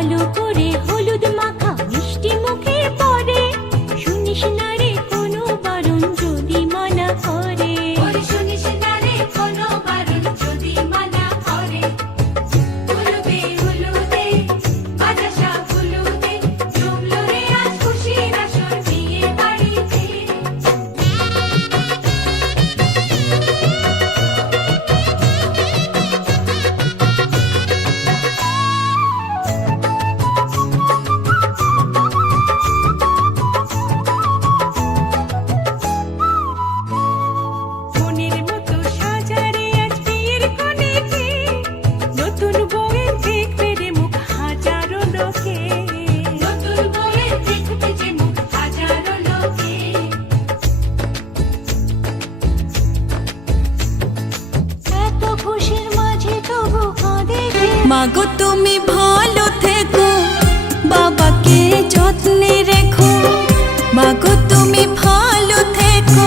ভালো করে হলুদ মাখা মিষ্টি মুখে পড়ে। শুনিস না রে কোনো বারণ যদি মানা করে। শুনিস না রে কোনো বারণ যদি মানা করে। হলুদে হলুদে বাজা সব হলুদে, জমলো রে আজ খুশির আসর বিয়ে বাড়িতে। মনের মতো সাজারে আজ বিয়ের কনেকে, নতুন বউয়ের দেখবে রে মুখ হাজারো লোকে। নতুন বউয়ের দেখতে যে মুখ হাজারো লোকে। এত খুশির মাঝে তবু কাঁদে কে। মাগো তুমি ভালো থেকো, বাবাকে যত্নে রেখো। মাগো তুমি ভালো থেকো,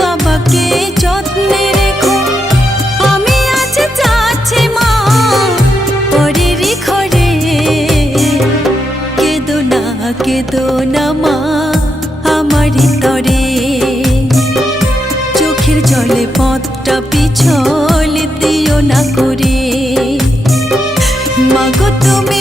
বাবাকে যত্নে রেখো। আমি আজ যাচ্ছি মা পরের ঘরে। কেঁদো না মা আমারই তরে। চোখের জলে পথটা পিছল দিও না করে। মাগো তুমি